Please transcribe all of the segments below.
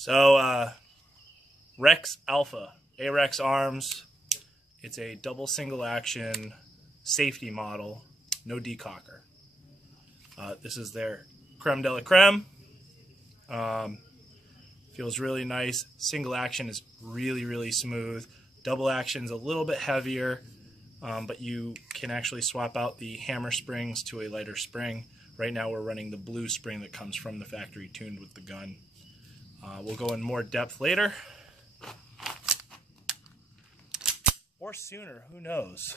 So, Rex Alpha, Arex arms. It's a double single action safety model, no decocker. This is their creme de la creme. Feels really nice. Single action is really, really smooth. Double action's a little bit heavier, but you can actually swap out the hammer springs to a lighter spring. Right now we're running the blue spring that comes from the factory tuned with the gun. We'll go in more depth later. Or sooner, who knows?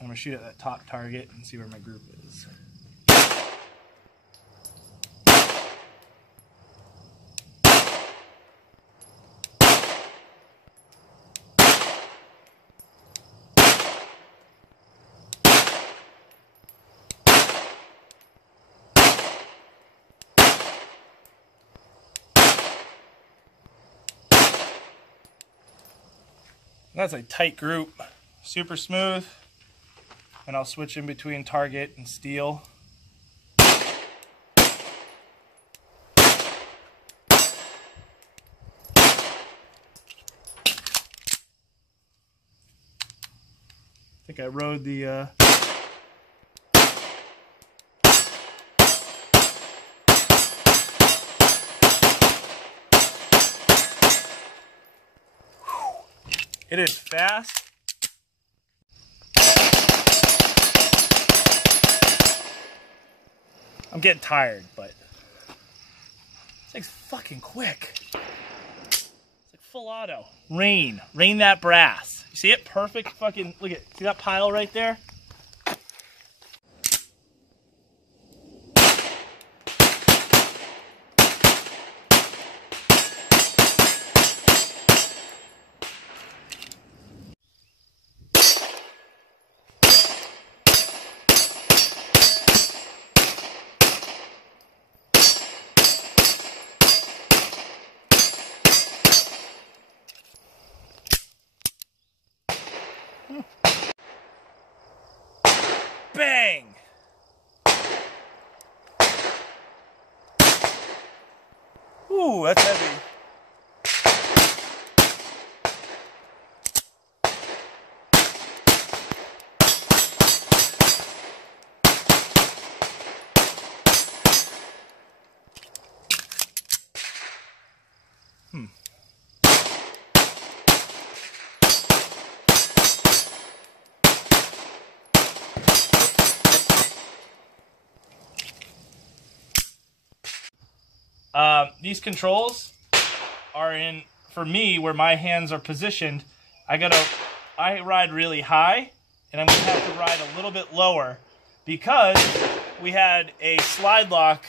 I'm going to shoot at that top target and see where my group is. That's a tight group, super smooth, and I'll switch in between target and steel. I think I rode the It is fast. I'm getting tired, but this thing's fucking quick. It's like full auto. Rain that brass. You see it? Perfect fucking, look at, see that pile right there? Bang! Ooh, that's heavy. These controls are in, for me, where my hands are positioned. I ride really high, and I'm going to have to ride a little bit lower because we had a slide lock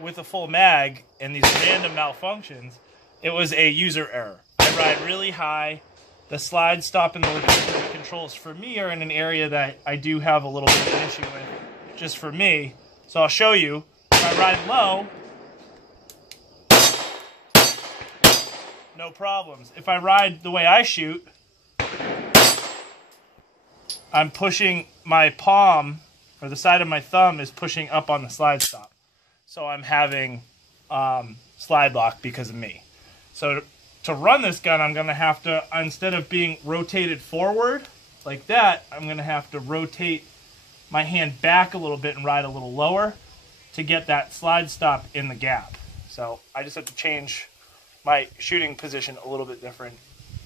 with a full mag and these random malfunctions. It was a user error. I ride really high. The slide stop and the controls for me are in an area that I do have a little bit of an issue with, just for me. So I'll show you. If I ride low, no problems. If I ride the way I shoot, I'm pushing my palm, or the side of my thumb is pushing up on the slide stop. So I'm having slide lock because of me. So to run this gun, I'm going to have to, instead of being rotated forward like that, I'm going to have to rotate my hand back a little bit and ride a little lower to get that slide stop in the gap. So I just have to change my shooting position a little bit different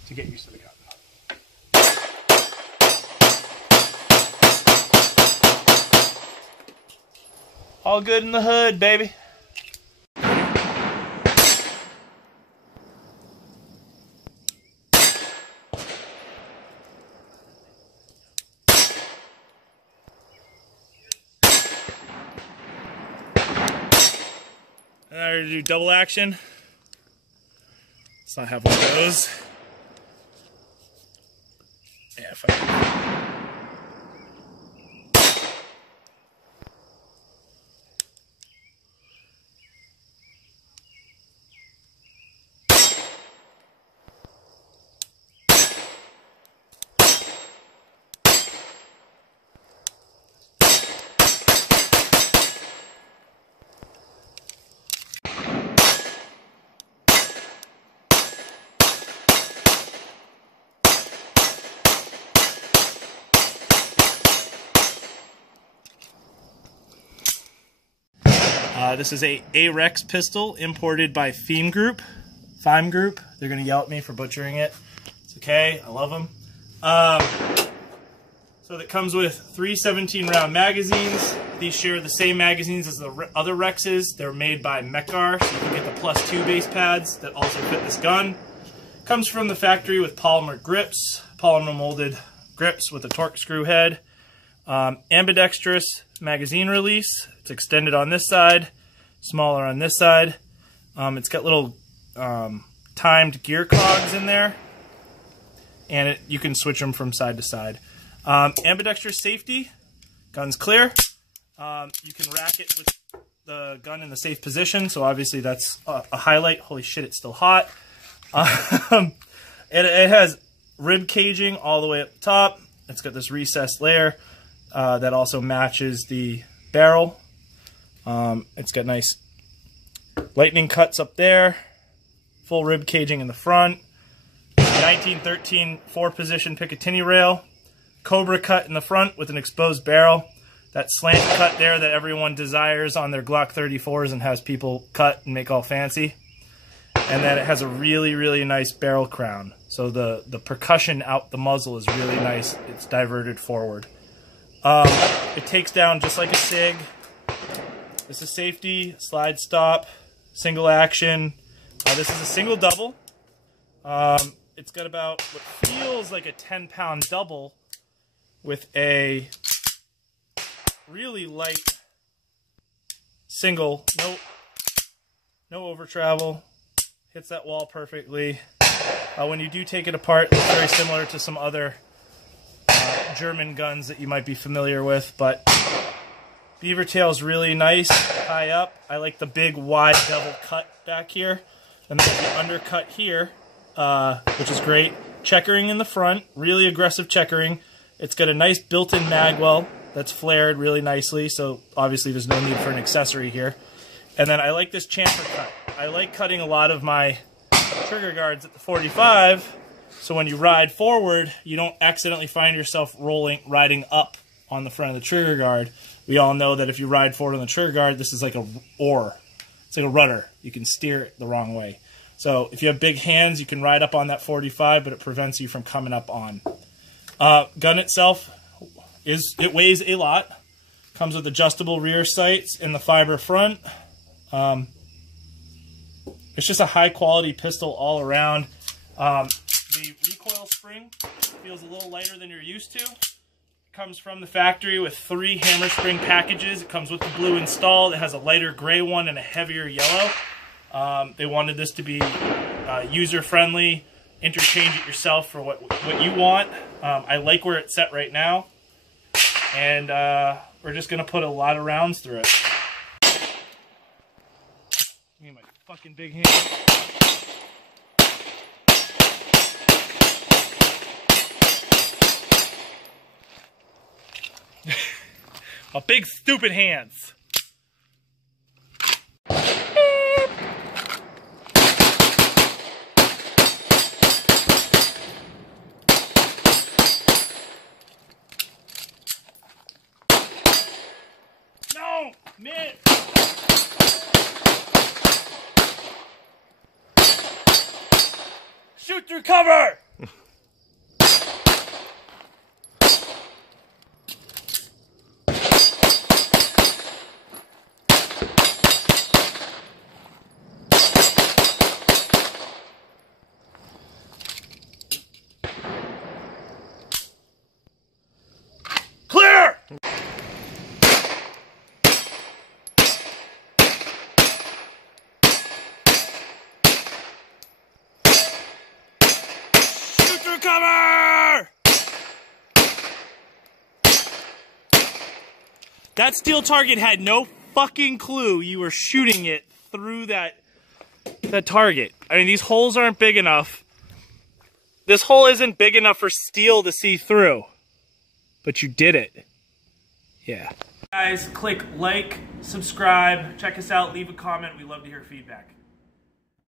to get used to the gun. All good in the hood, baby. And I do double action. Let's not have one of those. Yeah, if I... This is a Arex pistol imported by Theme Group. They're going to yell at me for butchering it. It's okay. I love them. So that comes with 3 17-round magazines. These share the same magazines as the other Rexes. They're made by Mekar, so you can get the +2 base pads that also fit this gun. Comes from the factory with polymer grips, polymer molded grips with a torque screw head. Ambidextrous magazine release. It's extended on this side, smaller on this side. It's got little timed gear cogs in there, and you can switch them from side to side. Ambidextrous safety, gun's clear. You can rack it with the gun in the safe position, so obviously that's a highlight. Holy shit, it's still hot. It has rib caging all the way up the top. It's got this recessed layer that also matches the barrel. It's got nice lightning cuts up there, full rib caging in the front, 1913 4-position Picatinny rail, Cobra cut in the front with an exposed barrel, that slant cut there that everyone desires on their Glock 34s and has people cut and make all fancy. And then it has a really, really nice barrel crown. So the percussion out the muzzle is really nice. It's diverted forward. It takes down just like a SIG. This is safety, slide stop, single action. This is a single double. It's got about what feels like a 10-pound double with a really light single. No over travel. Hits that wall perfectly. When you do take it apart, it's very similar to some other German guns that you might be familiar with, but beaver tail's really nice, high up. I like the big wide double cut back here, and then the undercut here, which is great. Checkering in the front, really aggressive checkering. It's got a nice built-in magwell that's flared really nicely, so obviously there's no need for an accessory here. And then I like this chamfer cut. I like cutting a lot of my trigger guards at the 45, so when you ride forward, you don't accidentally find yourself riding up on the front of the trigger guard. We all know that if you ride forward on the trigger guard, this is like a oar. It's like a rudder. You can steer it the wrong way. So if you have big hands, you can ride up on that 45, but it prevents you from coming up on. Gun itself, it weighs a lot. Comes with adjustable rear sights in the fiber front. It's just a high-quality pistol all around. The recoil spring feels a little lighter than you're used to. It comes from the factory with 3 hammer spring packages. It comes with the blue installed. It has a lighter gray one and a heavier yellow. They wanted this to be user-friendly. Interchange it yourself for what you want. I like where it's set right now. And we're just going to put a lot of rounds through it. Give me my fucking big hand. My big stupid hands. No! Mitt! Shoot through cover! Clear! Cover! That steel target had no fucking clue you were shooting it through that target. I mean, these holes aren't big enough. This hole isn't big enough for steel to see through. But you did it. Yeah. Guys, click like, subscribe, check us out, leave a comment. We love to hear feedback.